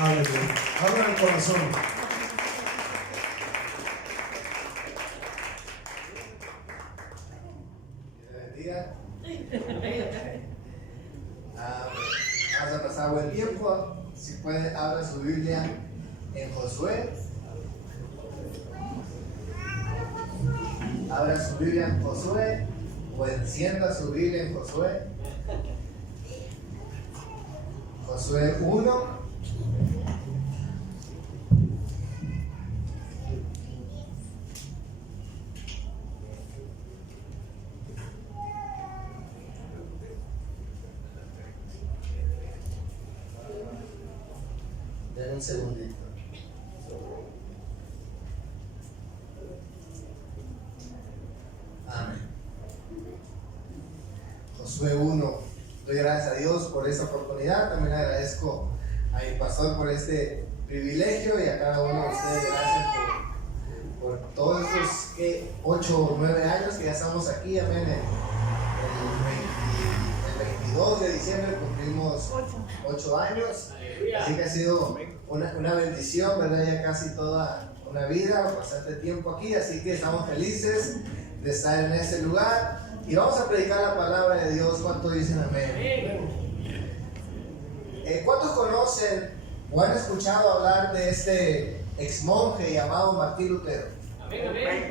Aleluya. Abra el corazón. Bendiga. Vamos a pasar buen tiempo. Si puede, abra su Biblia en Josué. Abra su Biblia en Josué o encienda su Biblia en Josué. Josué 1. Denme un segundito. Amén. Josué 1. Doy gracias a Dios por esta oportunidad. También agradezco a mi pastor por este privilegio y a cada uno de ustedes gracias por todos estos 8 o 9 años que ya estamos aquí. Amén. El 22 de diciembre cumplimos 8 años. Así que ha sido una bendición, ¿verdad? Ya casi toda una vida, bastante tiempo aquí. Así que estamos felices de estar en este lugar. Y vamos a predicar la palabra de Dios. ¿Cuántos dicen amén? ¿Cuántos conocen o han escuchado hablar de este ex monje llamado Martín Lutero?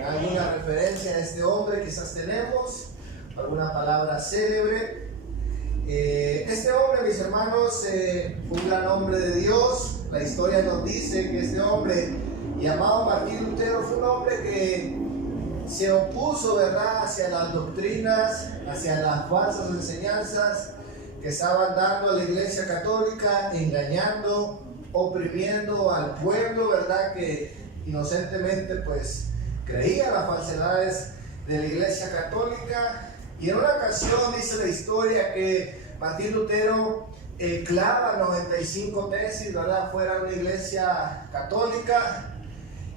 ¿Alguna referencia a este hombre quizás tenemos? ¿Alguna palabra célebre? Este hombre, mis hermanos, fue un gran hombre de Dios. La historia nos dice que este hombre llamado Martín Lutero fue un hombre que se opuso, ¿verdad?, hacia las doctrinas, hacia las falsas enseñanzas que estaban dando a la Iglesia Católica, engañando, oprimiendo al pueblo, ¿verdad?, que inocentemente pues creía las falsedades de la Iglesia Católica. Y en una ocasión dice la historia que Martín Lutero clava 95 tesis, ¿verdad?, fuera de una iglesia católica.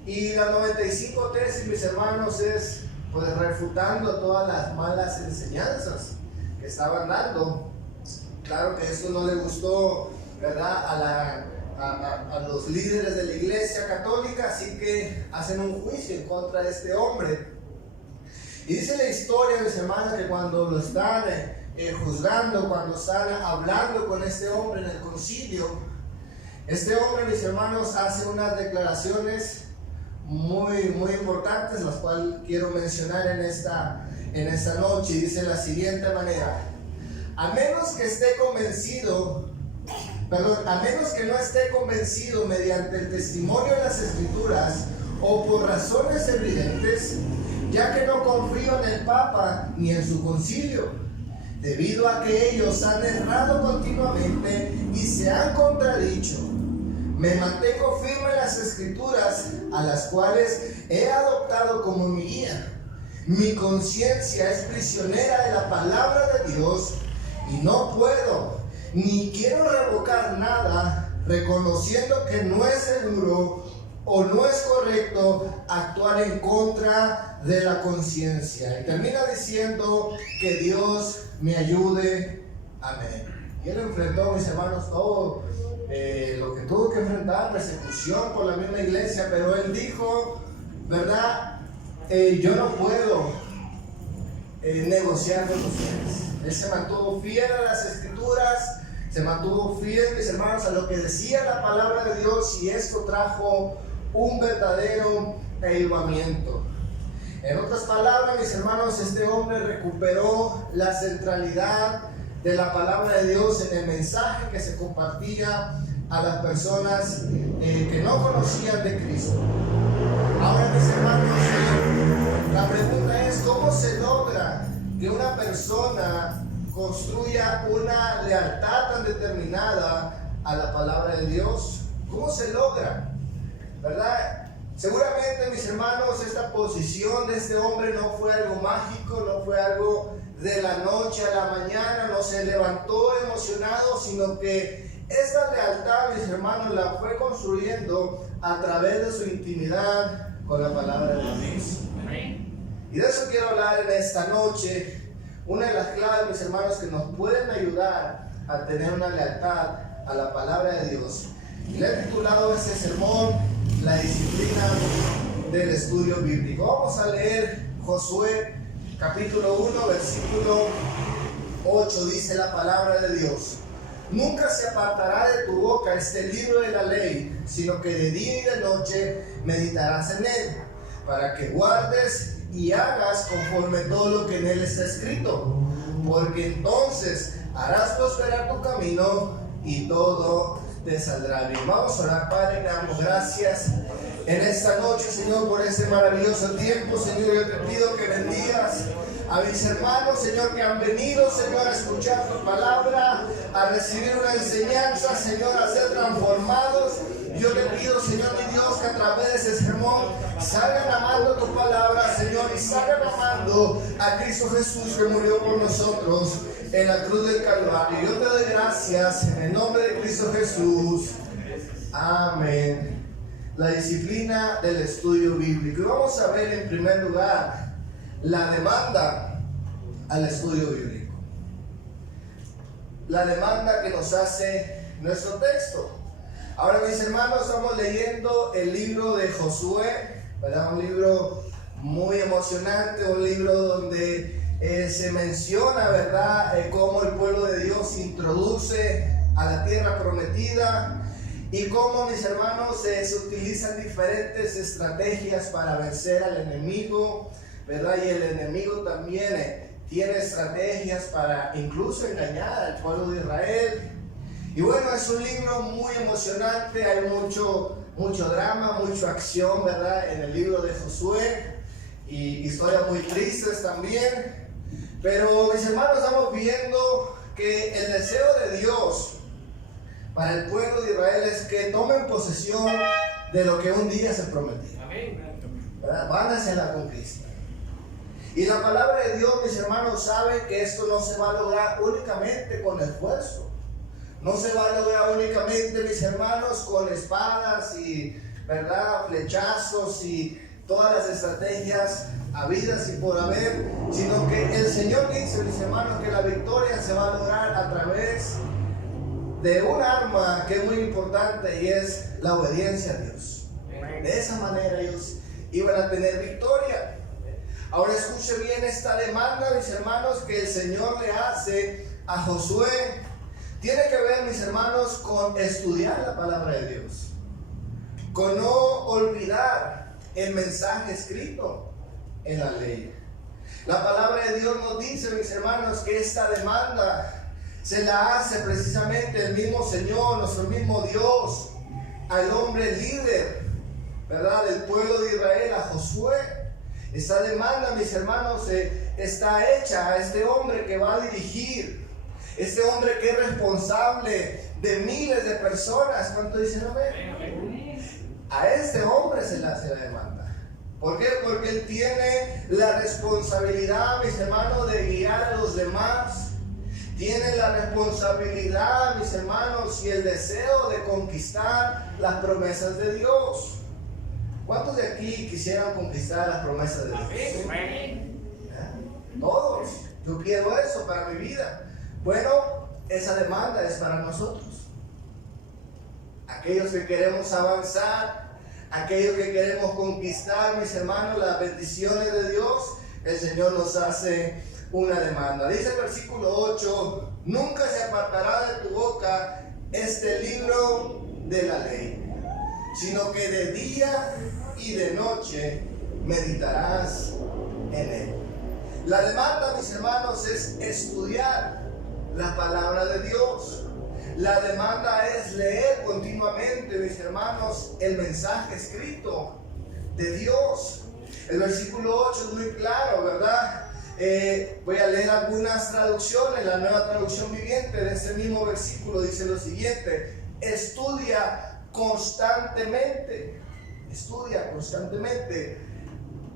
Y las 95 tesis, mis hermanos, es pues refutando todas las malas enseñanzas que estaban dando. Claro que eso no le gustó, ¿verdad?, a los líderes de la iglesia católica, así que hacen un juicio en contra de este hombre. Y dice la historia, mis hermanos, que cuando lo están juzgando, cuando están hablando con este hombre en el concilio, este hombre, mis hermanos, hace unas declaraciones muy importantes, las cuales quiero mencionar en esta noche. Dice de la siguiente manera: a menos que no esté convencido mediante el testimonio de las Escrituras o por razones evidentes, ya que no confío en el Papa ni en su concilio, debido a que ellos han errado continuamente y se han contradicho. Me mantengo firme en las Escrituras, a las cuales he adoptado como mi guía. Mi conciencia es prisionera de la palabra de Dios y no puedo ni quiero revocar nada, reconociendo que no es seguro o no es correcto actuar en contra de la conciencia. Y termina diciendo que Dios me ayude. Amén. Y él enfrentó, mis hermanos, todo lo que tuvo que enfrentar, persecución por la misma iglesia, pero él dijo, ¿verdad? Yo no puedo negociar con ustedes. Él se mantuvo fiel a las Escrituras, se mantuvo fiel, mis hermanos, a lo que decía la palabra de Dios, y esto trajo un verdadero avivamiento. En otras palabras, mis hermanos, este hombre recuperó la centralidad de la palabra de Dios en el mensaje que se compartía a las personas que no conocían de Cristo. Ahora, mis hermanos, la pregunta es: ¿cómo se logra que una persona construya una lealtad tan determinada a la palabra de Dios? ¿Cómo se logra? ¿Verdad? Seguramente, mis hermanos, esta posición de este hombre no fue algo mágico, no fue algo de la noche a la mañana, no se levantó emocionado, sino que esta lealtad, mis hermanos, la fue construyendo a través de su intimidad con la palabra de Dios. Y de eso quiero hablar en esta noche. Una de las claves, mis hermanos, que nos pueden ayudar a tener una lealtad a la palabra de Dios Le he titulado este sermón La disciplina del estudio bíblico. Vamos a leer Josué capítulo 1 versículo 8. Dice la palabra de Dios: nunca se apartará de tu boca este libro de la ley, sino que de día y de noche meditarás en él, para que guardes y hagas conforme todo lo que en él está escrito, porque entonces harás prosperar tu camino y todo te saldrá bien. Vamos a orar. Padre, te damos gracias en esta noche, Señor, por este maravilloso tiempo. Señor, yo te pido que bendigas a mis hermanos, Señor, que han venido, Señor, a escuchar tu palabra, a recibir una enseñanza, Señor, a ser transformados. Yo te pido, Señor mi Dios, que a través de este sermón salgan amando tu palabra, Señor, y salgan amando a Cristo Jesús, que murió por nosotros en la cruz del Calvario. Yo te doy gracias en el nombre de Cristo Jesús. Amén. La disciplina del estudio bíblico. Y vamos a ver en primer lugar la demanda al estudio bíblico. La demanda que nos hace nuestro texto. Ahora, mis hermanos, estamos leyendo el libro de Josué, ¿verdad? Un libro muy emocionante, un libro donde se menciona, ¿verdad?, cómo el pueblo de Dios se introduce a la tierra prometida y cómo, mis hermanos, se utilizan diferentes estrategias para vencer al enemigo, ¿verdad? Y el enemigo también tiene estrategias para incluso engañar al pueblo de Israel. Y bueno, es un libro muy emocionante, hay mucho drama, mucha acción, ¿verdad?, en el libro de Josué, y historias muy tristes también. Pero, mis hermanos, estamos viendo que el deseo de Dios para el pueblo de Israel es que tomen posesión de lo que un día se prometió, ¿verdad? Van hacia la conquista. Y la palabra de Dios, mis hermanos, sabe que esto no se va a lograr únicamente con esfuerzo. No se va a lograr únicamente, mis hermanos, con espadas y, ¿verdad?, flechazos y todas las estrategias habidas y por haber, sino que el Señor dice, mis hermanos, que la victoria se va a lograr a través de un arma que es muy importante, y es la obediencia a Dios. De esa manera ellos iban a tener victoria. Ahora escuche bien esta demanda, mis hermanos, que el Señor le hace a Josué. Tiene que ver, mis hermanos, con estudiar la palabra de Dios, con no olvidar el mensaje escrito en la ley. La palabra de Dios nos dice, mis hermanos, que esta demanda se la hace precisamente el mismo Señor, nuestro mismo Dios, al hombre líder, ¿verdad?, del pueblo de Israel, a Josué. Esta demanda, mis hermanos, está hecha a este hombre que va a dirigir, este hombre que es responsable de miles de personas. ¿Cuánto dicen amén? A este hombre se le hace la demanda. ¿Por qué? Porque él tiene la responsabilidad, mis hermanos, de guiar a los demás. Tiene la responsabilidad, mis hermanos, y el deseo de conquistar las promesas de Dios. ¿Cuántos de aquí quisieran conquistar las promesas de Dios? Amén. Todos. Yo quiero eso para mi vida. Bueno, esa demanda es para nosotros. Aquellos que queremos avanzar, aquellos que queremos conquistar, mis hermanos, las bendiciones de Dios, el Señor nos hace una demanda. Dice el versículo 8: nunca se apartará de tu boca este libro de la ley, sino que de día y de noche meditarás en él. La demanda, mis hermanos, es estudiar la palabra de Dios. La demanda es leer continuamente, mis hermanos, el mensaje escrito de Dios. El versículo 8 es muy claro, ¿verdad? Voy a leer algunas traducciones. La Nueva Traducción Viviente de este mismo versículo dice lo siguiente: estudia constantemente. Estudia constantemente.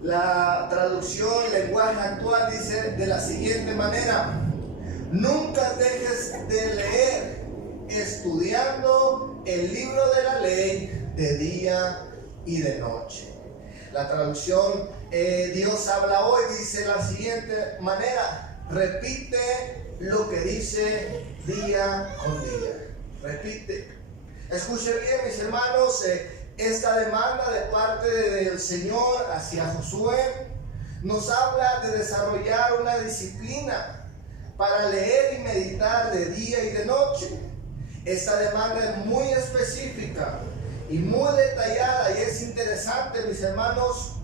La traducción Lenguaje Actual dice de la siguiente manera: nunca dejes de leer, estudiando el libro de la ley de día y de noche. La traducción Dios habla hoy dice de la siguiente manera: repite lo que dice día con día. Repite. Escuche bien, mis hermanos, esta demanda de parte del Señor hacia Josué nos habla de desarrollar una disciplina para leer y meditar de día y de noche. Esta demanda es muy específica y muy detallada, y es interesante, mis hermanos,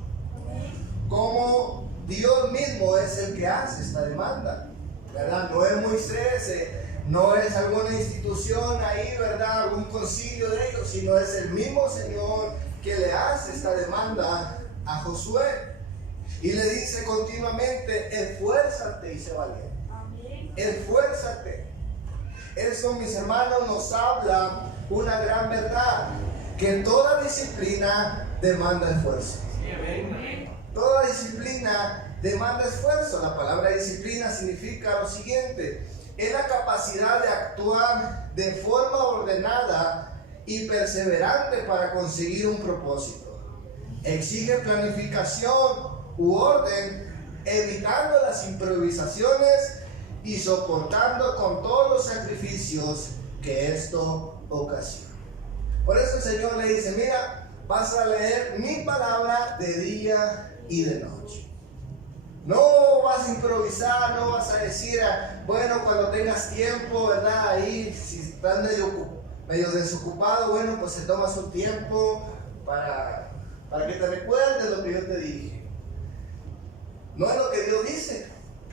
cómo Dios mismo es el que hace esta demanda, ¿verdad? No es Moisés, no es alguna institución ahí, ¿verdad? Algún concilio de ellos, sino es el mismo Señor que le hace esta demanda a Josué. Y le dice continuamente: esfuérzate y sé valiente. Esfuérzate. Eso, mis hermanos, nos habla una gran verdad, que toda disciplina demanda esfuerzo. Toda disciplina demanda esfuerzo. La palabra disciplina significa lo siguiente: es la capacidad de actuar de forma ordenada y perseverante para conseguir un propósito. Exige planificación u orden, evitando las improvisaciones y soportando con todos los sacrificios que esto ocasiona. Por eso el Señor le dice: mira, vas a leer mi palabra de día y de noche. No vas a improvisar, no vas a decir, bueno, cuando tengas tiempo, ¿verdad? Ahí, si estás medio desocupado, bueno, pues te tomas un tiempo para que te recuerdes lo que yo te dije. No es lo que Dios dice.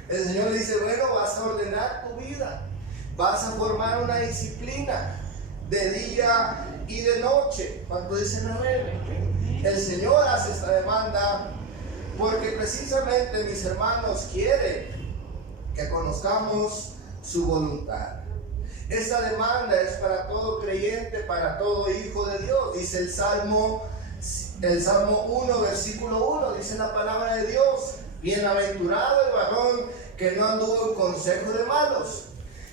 El Señor le dice: bueno, vas a ordenar tu vida, vas a formar una disciplina de día y de noche. ¿Cuánto dicen amén? El Señor hace esta demanda porque precisamente, mis hermanos, quiere que conozcamos su voluntad. Esta demanda es para todo creyente, para todo hijo de Dios. Dice el Salmo 1, versículo 1, dice la palabra de Dios: bienaventurado el varón que no anduvo en consejo de malos,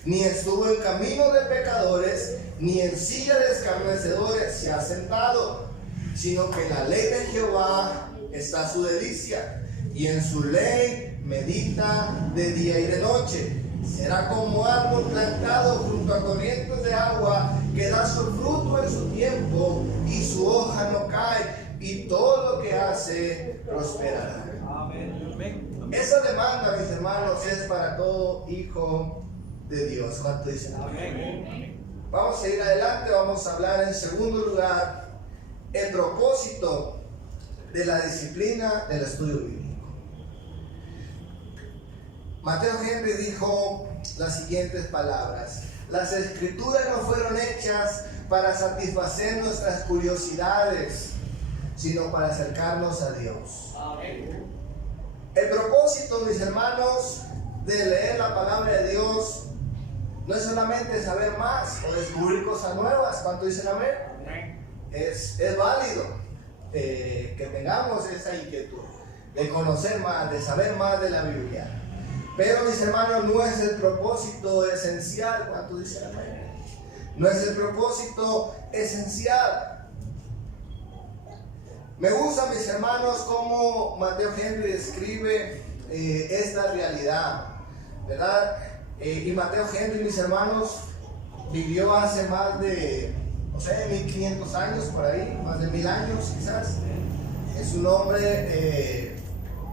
ni estuvo en camino de pecadores, ni en silla de escarnecedores se ha sentado, sino que en la ley de Jehová está su delicia, y en su ley medita de día y de noche. Será como árbol plantado junto a corrientes de agua, que da su fruto en su tiempo, y su hoja no cae, y todo lo que hace prosperará. Amén. Esa demanda, mis hermanos, es para todo hijo de Dios. ¿Cuánto dicen? Amén. Vamos a ir adelante, vamos a hablar en segundo lugar el propósito de la disciplina del estudio bíblico. Mateo Henry dijo las siguientes palabras: las escrituras no fueron hechas para satisfacer nuestras curiosidades, sino para acercarnos a Dios. Amén. El propósito, mis hermanos, de leer la palabra de Dios no es solamente saber más o descubrir cosas nuevas. ¿Cuánto dicen amén? Amén. Es válido que tengamos esa inquietud de conocer más, de saber más de la Biblia. Pero, mis hermanos, no es el propósito esencial. ¿Cuánto dicen amén? No es el propósito esencial. Me gusta, mis hermanos, cómo Mateo Henry describe esta realidad, ¿verdad? Y Mateo Henry, mis hermanos, vivió hace más de, 1500 años por ahí, más de 1000 años quizás. Es un hombre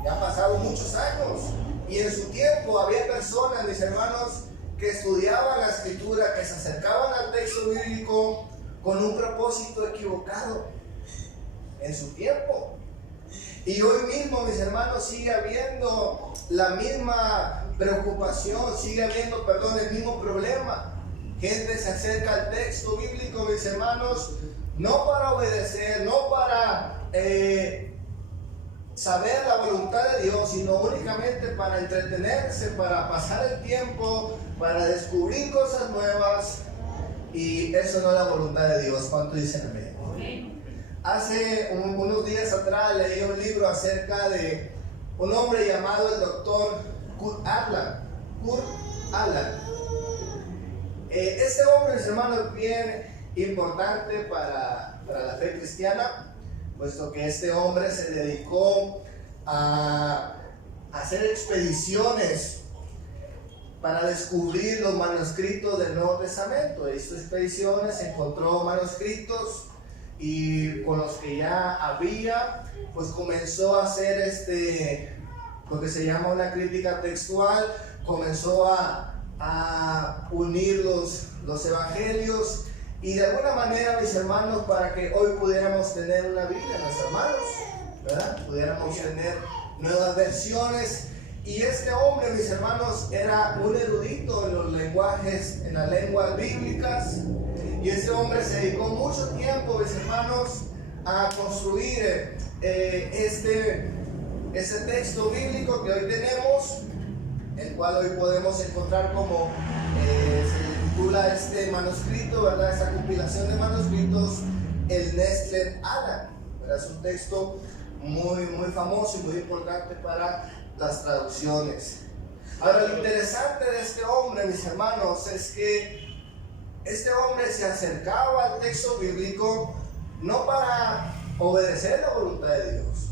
que ha pasado muchos años, y en su tiempo había personas, mis hermanos, que estudiaban la escritura, que se acercaban al texto bíblico con un propósito equivocado en su tiempo. Y hoy mismo, mis hermanos, sigue habiendo la misma preocupación, sigue habiendo, el mismo problema. Gente se acerca al texto bíblico, mis hermanos, no para obedecer, no para saber la voluntad de Dios, sino únicamente para entretenerse, para pasar el tiempo, para descubrir cosas nuevas. Y eso no es la voluntad de Dios. ¿Cuánto dicen amén? Hace unos días atrás leí un libro acerca de un hombre llamado el doctor Kurt Aland. Este hombre, mis hermanos, es bien importante para la fe cristiana, puesto que este hombre se dedicó a hacer expediciones para descubrir los manuscritos del Nuevo Testamento. Hizo expediciones, encontró manuscritos y con los que ya había, pues comenzó a hacer lo que se llama una crítica textual, comenzó a unir los evangelios y de alguna manera, mis hermanos, para que hoy pudiéramos tener una Biblia en nuestras manos, ¿verdad? Pudiéramos tener nuevas versiones. Y este hombre, mis hermanos, era un erudito en los lenguajes, en las lenguas bíblicas. Y este hombre se dedicó mucho tiempo, mis hermanos, a construir ese texto bíblico que hoy tenemos, el cual hoy podemos encontrar como se titula este manuscrito, ¿verdad? Esta compilación de manuscritos, el Nestle Aland. Es un texto muy famoso y muy importante para las traducciones. Ahora, lo interesante de este hombre, mis hermanos, es que este hombre se acercaba al texto bíblico no para obedecer la voluntad de Dios,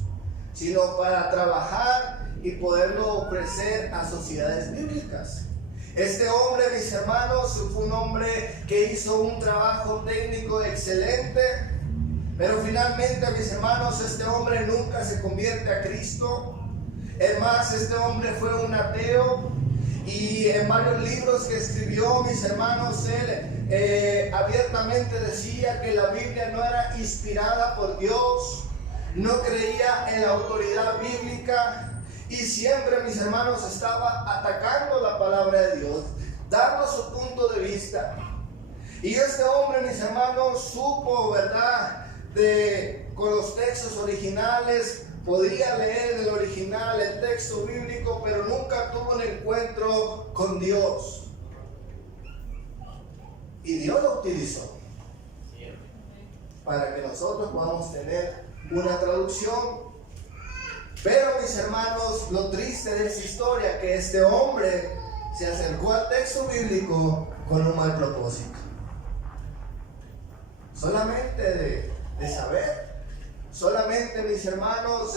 sino para trabajar y poderlo ofrecer a sociedades bíblicas. Este hombre, mis hermanos, fue un hombre que hizo un trabajo técnico excelente, pero finalmente, mis hermanos, este hombre nunca se convierte a Cristo. Es más, este hombre fue un ateo y en varios libros que escribió, mis hermanos, él abiertamente decía que la Biblia no era inspirada por Dios, no creía en la autoridad bíblica y siempre, mis hermanos, estaba atacando la palabra de Dios, dando su punto de vista. Y este hombre, mis hermanos, supo, ¿verdad?, con los textos originales. Podría leer el original, el texto bíblico, pero nunca tuvo un encuentro con Dios. Y Dios lo utilizó para que nosotros podamos tener una traducción. Pero, mis hermanos, lo triste de esta historia, que este hombre se acercó al texto bíblico con un mal propósito. Solamente de saber. Solamente, mis hermanos,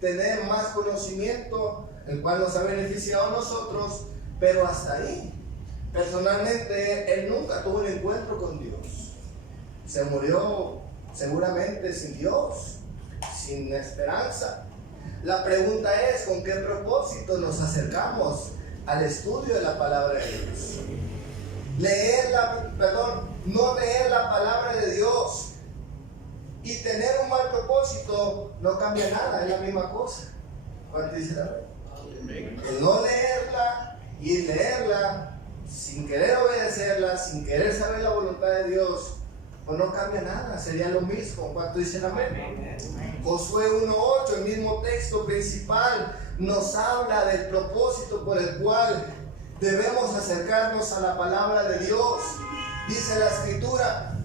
tener más conocimiento, el cual nos ha beneficiado a nosotros, pero hasta ahí. Personalmente, él nunca tuvo un encuentro con Dios. Se murió seguramente sin Dios, sin esperanza. La pregunta es, ¿con qué propósito nos acercamos al estudio de la palabra de Dios? No leer la palabra de Dios y tener un mal propósito no cambia nada, es la misma cosa. ¿Cuánto dice la verdad? El no leerla y leerla sin querer obedecerla, sin querer saber la voluntad de Dios, pues no cambia nada, sería lo mismo. ¿Cuánto dicen amén? Josué 1:8, el mismo texto principal, nos habla del propósito por el cual debemos acercarnos a la palabra de Dios. Dice la Escritura: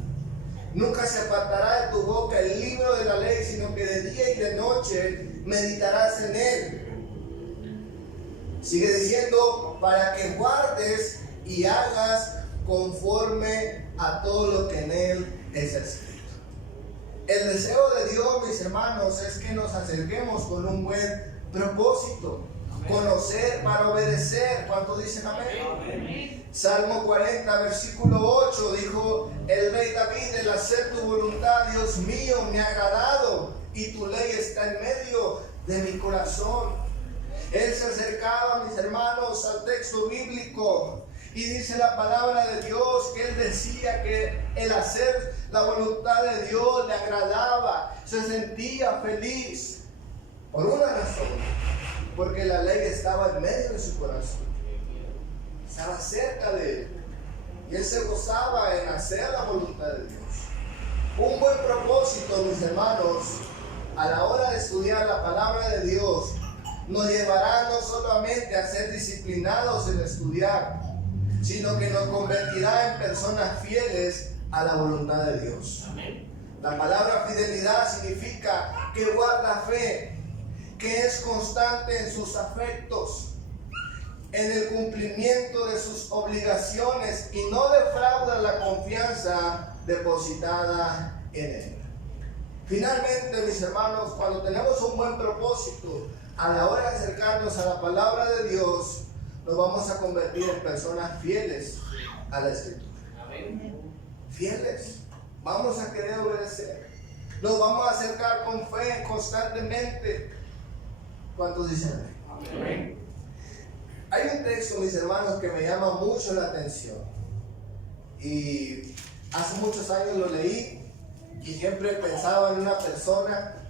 nunca se apartará de tu boca el libro de la ley, sino que de día y de noche meditarás en él. Sigue diciendo, para que guardes y hagas conforme a todo lo que en él es escrito. El deseo de Dios, mis hermanos, es que nos acerquemos con un buen propósito. Conocer para obedecer. ¿Cuántos dicen amén? Amén. Salmo 40, versículo 8, dijo el rey David: el hacer tu voluntad, Dios mío, me ha agradado, y tu ley está en medio de mi corazón. Él se acercaba, mis hermanos, al texto bíblico, y dice la palabra de Dios que él decía que el hacer la voluntad de Dios le agradaba, se sentía feliz, por una razón: porque la ley estaba en medio de su corazón, estaba cerca de él, y él se gozaba en hacer la voluntad de Dios. Un buen propósito, mis hermanos, a la hora de estudiar la palabra de Dios, nos llevará no solamente a ser disciplinados en estudiar, sino que nos convertirá en personas fieles a la voluntad de Dios. La palabra fidelidad significa que guarda fe, que es constante en sus afectos, en el cumplimiento de sus obligaciones, y no defrauda la confianza depositada en él. Finalmente, mis hermanos, cuando tenemos un buen propósito a la hora de acercarnos a la palabra de Dios, nos vamos a convertir en personas fieles a la Escritura. Fieles. Vamos a querer obedecer. Nos vamos a acercar con fe constantemente. ¿Cuántos dicen amén? Hay un texto, mis hermanos, que me llama mucho la atención. Y hace muchos años lo leí y siempre pensaba en una persona,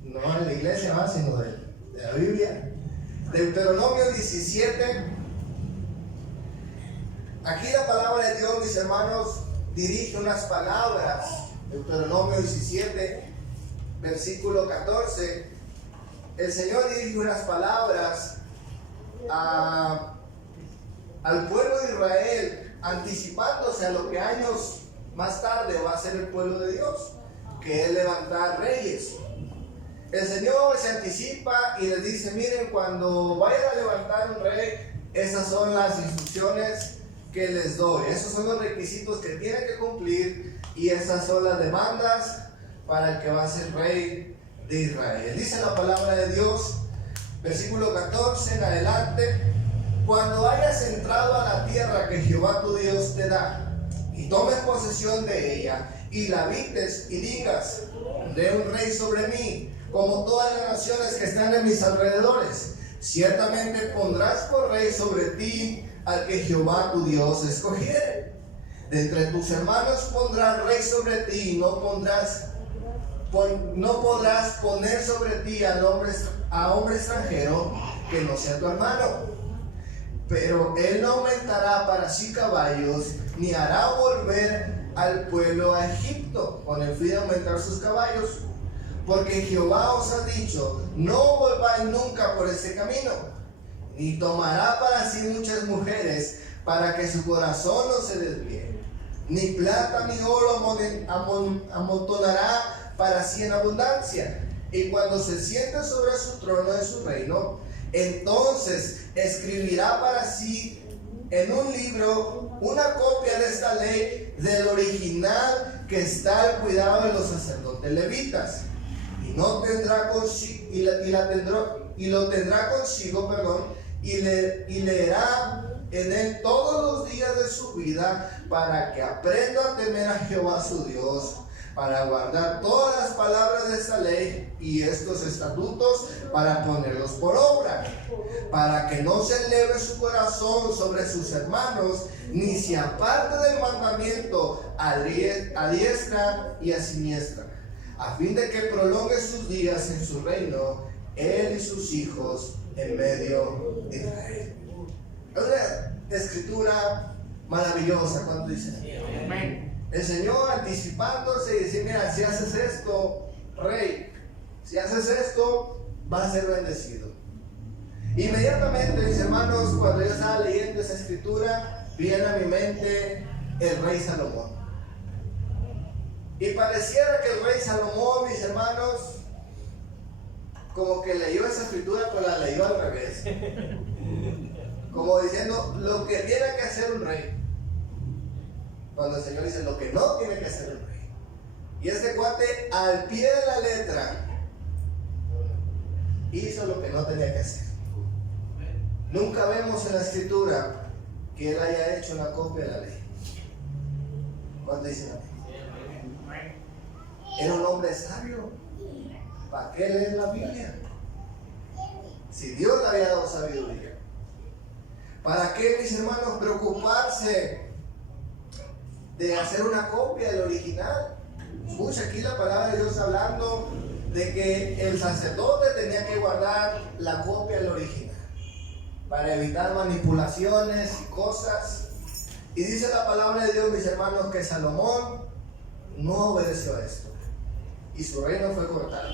no en la iglesia más, sino de la Biblia. Deuteronomio 17. Aquí la palabra de Dios, mis hermanos, dirige unas palabras. Deuteronomio 17, versículo 14. El Señor dirige unas palabras al pueblo de Israel, anticipándose a lo que años más tarde va a ser el pueblo de Dios, que es levantar reyes. El Señor se anticipa y les dice: miren, cuando vayan a levantar un rey, esas son las instrucciones que les doy, esos son los requisitos que tienen que cumplir y esas son las demandas para el que va a ser rey de Israel. Dice la palabra de Dios, versículo 14 en adelante: cuando hayas entrado a la tierra que Jehová tu Dios te da y tomes posesión de ella y la habites y digas: de un rey sobre mí como todas las naciones que están en mis alrededores, ciertamente pondrás por rey sobre ti al que Jehová tu Dios escogiere. De entre tus hermanos pondrás rey sobre ti, y no podrás poner sobre ti a hombre extranjero que no sea tu hermano. Pero él no aumentará para sí caballos, ni hará volver al pueblo a Egipto con el fin de aumentar sus caballos. Porque Jehová os ha dicho: no volváis nunca por este camino, ni tomará para sí muchas mujeres, para que su corazón no se desvíe. Ni plata ni oro amontonará para sí en abundancia. Y cuando se siente sobre su trono de su reino, entonces escribirá para sí en un libro una copia de esta ley del original que está al cuidado de los sacerdotes levitas. Y no tendrá consigo, lo tendrá consigo, y leerá en él todos los días de su vida, para que aprenda a temer a Jehová su Dios, para guardar todas las palabras de esta ley y estos estatutos, para ponerlos por obra, para que no se eleve su corazón sobre sus hermanos, ni se aparte del mandamiento a diestra y a siniestra, a fin de que prolongue sus días en su reino, él y sus hijos en medio de Israel. Es una escritura maravillosa. ¿Cuánto dicen? Amén. El Señor anticipándose y dice: mira, si haces esto, rey, si haces esto, vas a ser bendecido. Inmediatamente, mis hermanos, cuando yo estaba leyendo esa escritura, viene a mi mente el rey Salomón. Y pareciera que el rey Salomón, mis hermanos, como que leyó esa escritura, pero la leyó al revés. Como diciendo lo que tiene que hacer un rey. Cuando el Señor dice lo que no tiene que hacer un rey. Y este cuate, al pie de la letra, hizo lo que no tenía que hacer. Nunca vemos en la escritura que él haya hecho una copia de la ley. ¿Cuánto dicen amén? Era un hombre sabio. ¿Para qué leer la Biblia? Si Dios le había dado sabiduría. ¿Para qué, mis hermanos, preocuparse de hacer una copia del original? Escucha aquí la palabra de Dios hablando de que el sacerdote tenía que guardar la copia del original para evitar manipulaciones y cosas. Y dice la palabra de Dios, mis hermanos, que Salomón no obedeció a esto y su reino fue cortado.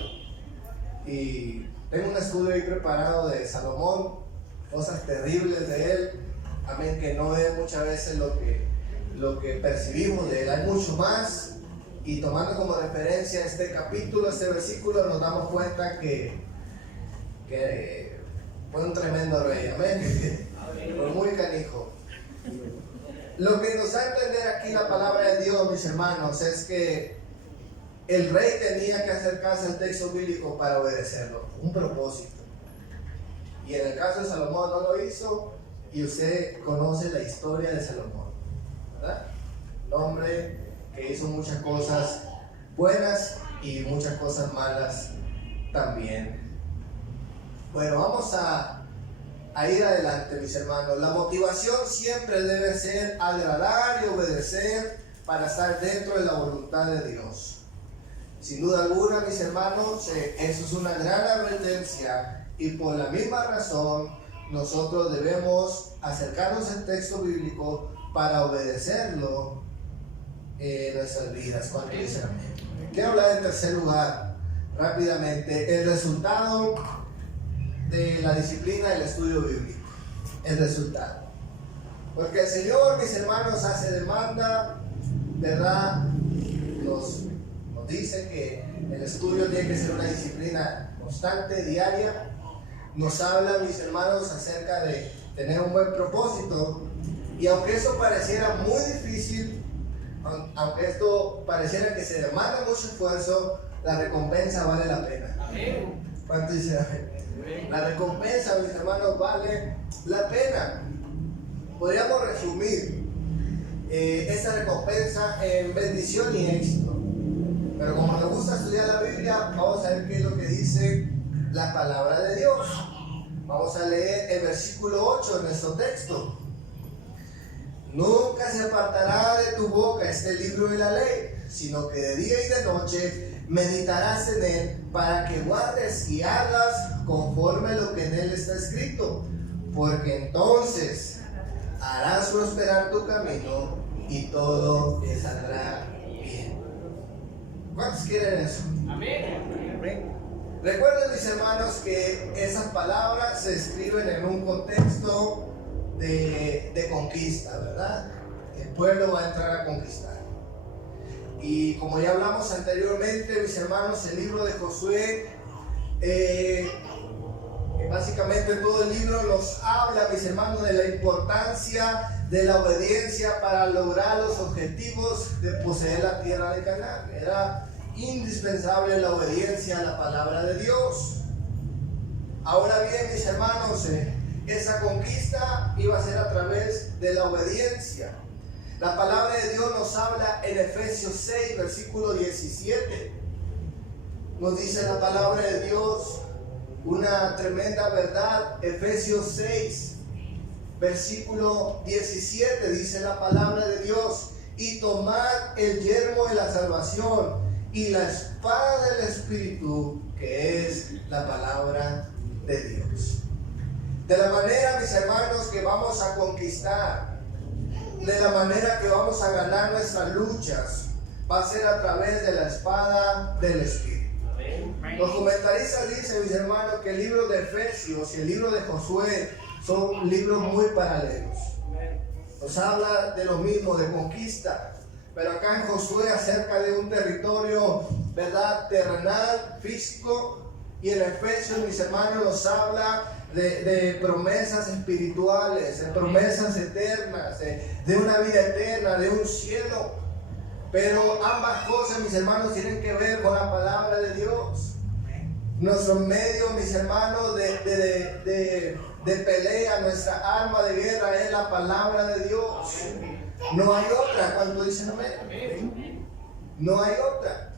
Y tengo un estudio ahí preparado de Salomón, cosas terribles de él, amén, que no es muchas veces lo que percibimos de él. Hay mucho más, y tomando como referencia este capítulo, este versículo, nos damos cuenta que fue un tremendo rey, amén. Fue muy canijo. Lo que nos da a entender aquí la palabra de Dios, mis hermanos, es que el rey tenía que hacer caso al texto bíblico para obedecerlo, un propósito. Y en el caso de Salomón no lo hizo, y usted conoce la historia de Salomón, ¿verdad? Un hombre que hizo muchas cosas buenas y muchas cosas malas también. Bueno, vamos a ir adelante, mis hermanos. La motivación siempre debe ser agradar y obedecer para estar dentro de la voluntad de Dios. Sin duda alguna, mis hermanos, eso es una gran advertencia, y por la misma razón nosotros debemos acercarnos al texto bíblico para obedecerlo en nuestras vidas. ¿Cuánto dicen amén? Quiero hablar en tercer lugar, rápidamente, el resultado de la disciplina del estudio bíblico. El resultado. Porque el Señor, mis hermanos, hace demanda, ¿verdad? Nos dice que el estudio tiene que ser una disciplina constante, diaria. Nos habla, mis hermanos, acerca de tener un buen propósito. Y aunque eso pareciera muy difícil, aunque esto pareciera que se demanda mucho esfuerzo, la recompensa vale la pena. Amén. ¿Cuánto dicen amén? La recompensa, mis hermanos, vale la pena. Podríamos resumir esa recompensa en bendición y éxito. Pero como nos gusta estudiar la Biblia, vamos a ver qué es lo que dice la palabra de Dios. Vamos a leer el versículo 8 de nuestro texto. Nunca se apartará de tu boca este libro de la ley, sino que de día y de noche meditarás en él, para que guardes y hagas conforme a lo que en él está escrito, porque entonces harás prosperar tu camino y todo te saldrá bien. ¿Cuántos quieren eso? Amén. Recuerden, mis hermanos, que esas palabras se escriben en un contexto de conquista, ¿verdad? El pueblo va a entrar a conquistar. Y como ya hablamos anteriormente, mis hermanos, el libro de Josué, básicamente todo el libro nos habla, mis hermanos, de la importancia de la obediencia para lograr los objetivos de poseer la tierra de Canaán. Era indispensable la obediencia a la palabra de Dios. Ahora bien, mis hermanos, esa conquista iba a ser a través de la obediencia. La palabra de Dios nos habla en Efesios 6, versículo 17. Nos dice la palabra de Dios una tremenda verdad. Efesios 6, versículo 17, dice la palabra de Dios: y tomad el yelmo de la salvación y la espada del Espíritu, que es la palabra de Dios. De la manera, mis hermanos, que vamos a conquistar, de la manera que vamos a ganar nuestras luchas, va a ser a través de la espada del Espíritu. Los comentaristas dicen, mis hermanos, que el libro de Efesios y el libro de Josué son libros muy paralelos. Nos habla de lo mismo, de conquista, pero acá en Josué acerca de un territorio, ¿verdad?, terrenal, físico, y en Efesios, mis hermanos, nos habla de promesas espirituales, de promesas eternas, de una vida eterna, de un cielo. Pero ambas cosas, mis hermanos, tienen que ver con la palabra de Dios. Nuestro medio, mis hermanos, de pelea, nuestra arma de guerra es la palabra de Dios. No hay otra. ¿Cuánto dicen amén? No hay otra.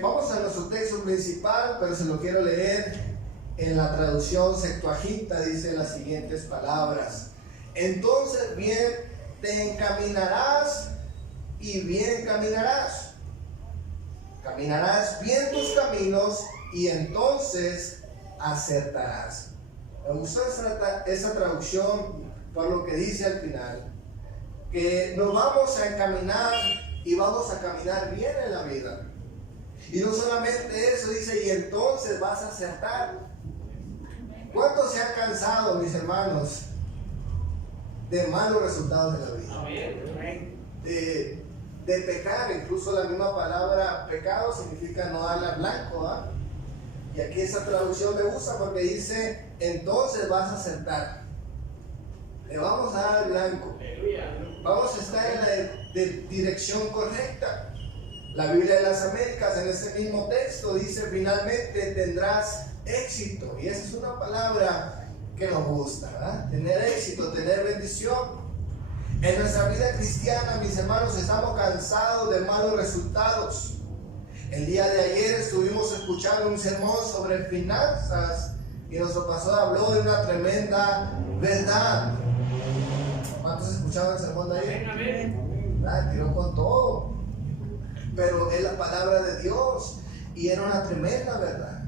Vamos a nuestro texto principal, pero se lo quiero leer en la traducción Septuaginta. Dice las siguientes palabras: entonces bien te encaminarás y bien caminarás. Caminarás bien tus caminos y entonces acertarás. Me gustó esa traducción por lo que dice al final, que nos vamos a encaminar y vamos a caminar bien en la vida. Y no solamente eso, dice, y entonces vas a acertar. ¿Cuántos se han cansado, mis hermanos, de malos resultados de la vida? De pecar. Incluso la misma palabra pecado significa no darle al blanco, ¿ah? Y aquí esa traducción me gusta porque dice, entonces vas a acertar. Le vamos a dar al blanco. Vamos a estar en la dirección correcta. La Biblia de las Américas, en ese mismo texto, dice, finalmente tendrás éxito. Y esa es una palabra que nos gusta, ¿verdad? Tener éxito, tener bendición. En nuestra vida cristiana, mis hermanos, estamos cansados de malos resultados. El día de ayer estuvimos escuchando un sermón sobre finanzas y nuestro pastor habló de una tremenda verdad. ¿Cuántos escucharon el sermón de ayer? Tiró con todo. Pero es la palabra de Dios y era una tremenda verdad.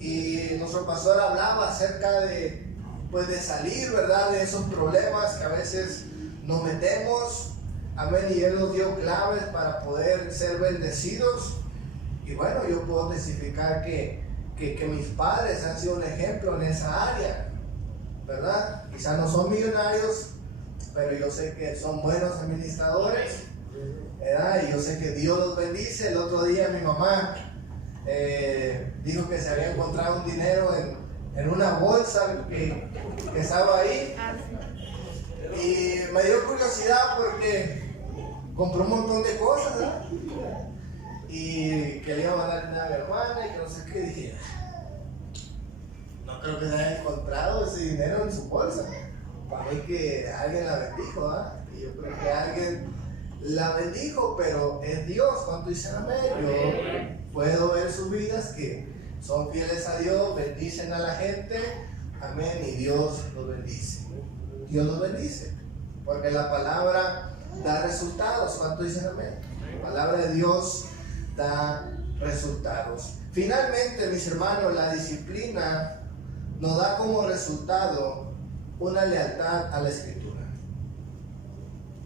Y nuestro pastor hablaba acerca de, pues, de salir, ¿verdad?, de esos problemas que a veces nos metemos. Amén. Y Él nos dio claves para poder ser bendecidos. Y bueno, yo puedo testificar que mis padres han sido un ejemplo en esa área, ¿verdad? Quizás no son millonarios, pero yo sé que son buenos administradores, ¿verdad? Y yo sé que Dios los bendice. El otro día mi mamá dijo que se había encontrado un dinero en una bolsa que estaba ahí. Y me dio curiosidad porque compró un montón de cosas, ¿verdad? Y que le iba a mandar dinero a mi hermana y que no sé qué. Dije, no creo que se haya encontrado ese dinero en su bolsa. Para mí que alguien la bendijo, ¿verdad? Y yo creo que alguien la bendijo, pero es Dios. ¿Cuánto dicen amén? Yo puedo ver sus vidas que son fieles a Dios, bendicen a la gente, amén, y Dios los bendice. Dios los bendice, porque la palabra da resultados. ¿Cuánto dicen amén? La palabra de Dios da resultados. Finalmente, mis hermanos, la disciplina nos da como resultado una lealtad a la Escritura.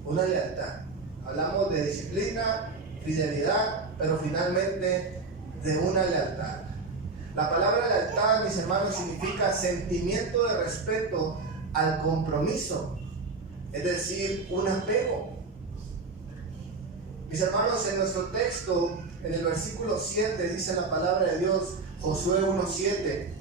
Una lealtad. Hablamos de disciplina, fidelidad, pero finalmente de una lealtad. La palabra lealtad, mis hermanos, significa sentimiento de respeto al compromiso, es decir, un apego. Mis hermanos, en nuestro texto, en el versículo 7, dice la palabra de Dios, Josué 1:7,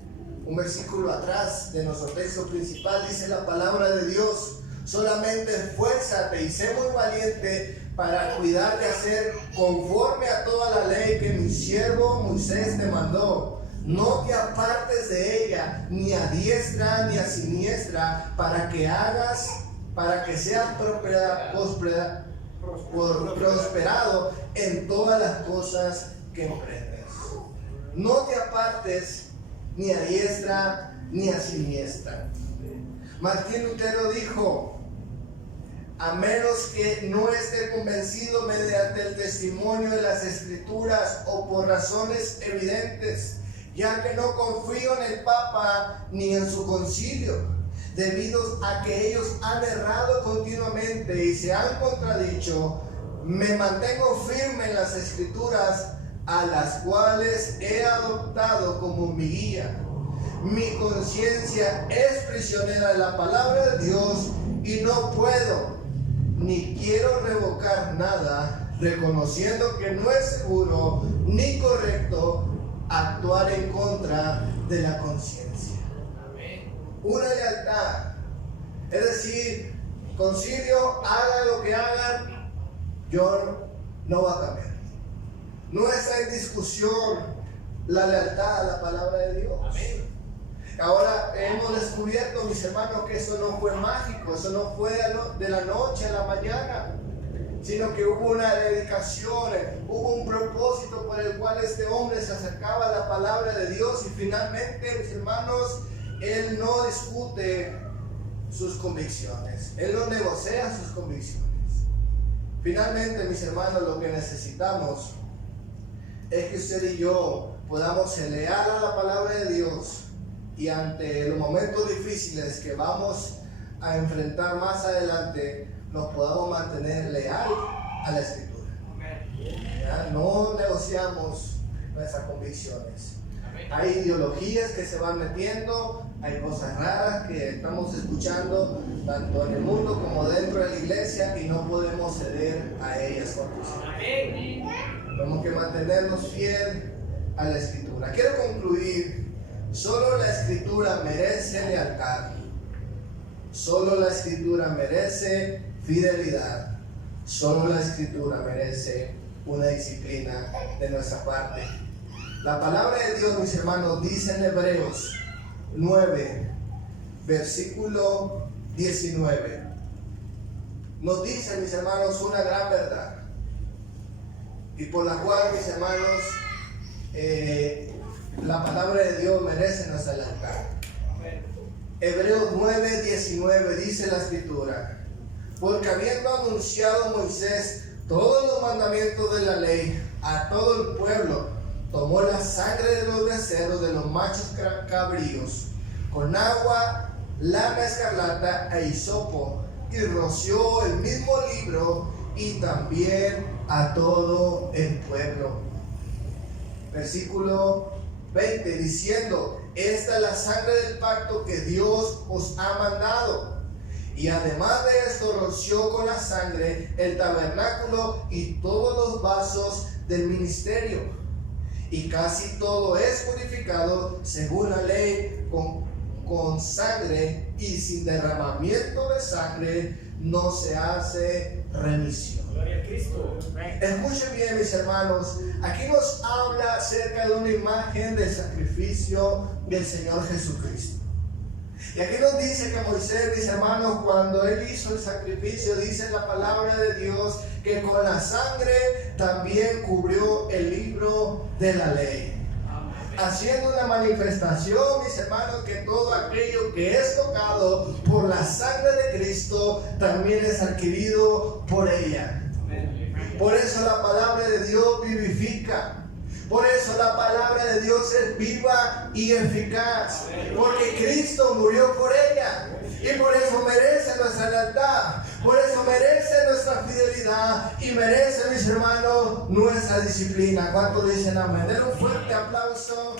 un versículo atrás de nuestro texto principal, dice la palabra de Dios: solamente esfuérzate y sé muy valiente para cuidar de hacer conforme a toda la ley que mi siervo Moisés te mandó. No te apartes de ella, ni a diestra ni a siniestra, para que seas prosperado en todas las cosas que emprendes. No te apartes ni a diestra ni a siniestra. Martín Lutero dijo: a menos que no esté convencido mediante el testimonio de las Escrituras o por razones evidentes, ya que no confío en el Papa ni en su concilio, debido a que ellos han errado continuamente y se han contradicho, me mantengo firme en las Escrituras, a las cuales he adoptado como mi guía. Mi conciencia es prisionera de la palabra de Dios y no puedo ni quiero revocar nada, reconociendo que no es seguro ni correcto actuar en contra de la conciencia. Una lealtad, es decir, concilio, hagan lo que hagan, yo no voy a cambiar. No está en discusión la lealtad a la palabra de Dios. Ahora hemos descubierto, mis hermanos, que eso no fue mágico, eso no fue de la noche a la mañana, sino que hubo una dedicación, hubo un propósito por el cual este hombre se acercaba a la palabra de Dios. Y finalmente, mis hermanos, él no discute sus convicciones, él no negocia sus convicciones. Finalmente, mis hermanos, lo que necesitamos es que usted y yo podamos ser leales a la palabra de Dios, y ante los momentos difíciles que vamos a enfrentar más adelante, nos podamos mantener leal a la Escritura. ¿Ya? No negociamos nuestras convicciones. Hay ideologías que se van metiendo, hay cosas raras que estamos escuchando tanto en el mundo como dentro de la iglesia, y no podemos ceder a ellas. Tenemos que mantenernos fieles a la Escritura. Quiero concluir. Solo la Escritura merece lealtad. Solo la Escritura merece fidelidad. Solo la Escritura merece una disciplina de nuestra parte. La palabra de Dios, mis hermanos, dice en Hebreos 9, versículo 19. Nos dice, mis hermanos, una gran verdad, y por la cual, mis hermanos, la palabra de Dios merece nuestra lealtad. Hebreos 9:19 dice la escritura: porque habiendo anunciado Moisés todos los mandamientos de la ley a todo el pueblo, tomó la sangre de los becerros, de los machos cabríos, con agua, lana escarlata e hisopo, y roció el mismo libro y también a todo el pueblo. Versículo 20, diciendo: esta es la sangre del pacto que Dios os ha mandado. Y además de esto, roció con la sangre el tabernáculo y todos los vasos del ministerio. Y casi todo es purificado según la ley con sangre, y sin derramamiento de sangre no se hace remisión. Gloria a Cristo. Escuchen bien, mis hermanos, aquí nos habla acerca de una imagen del sacrificio del Señor Jesucristo. Y aquí nos dice que Moisés, mis hermanos, cuando él hizo el sacrificio, dice la palabra de Dios que con la sangre también cubrió el libro de la ley. Haciendo una manifestación, mis hermanos, que todo aquello que es tocado por la sangre de Cristo también es adquirido por ella. Por eso la palabra de Dios vivifica. Por eso la palabra de Dios es viva y eficaz. Porque Cristo murió por ella. Y por eso merece nuestra lealtad. Por eso merece nuestra fidelidad. Y merece, mis hermanos, nuestra disciplina. ¿Cuántos dicen amén? Den un fuerte aplauso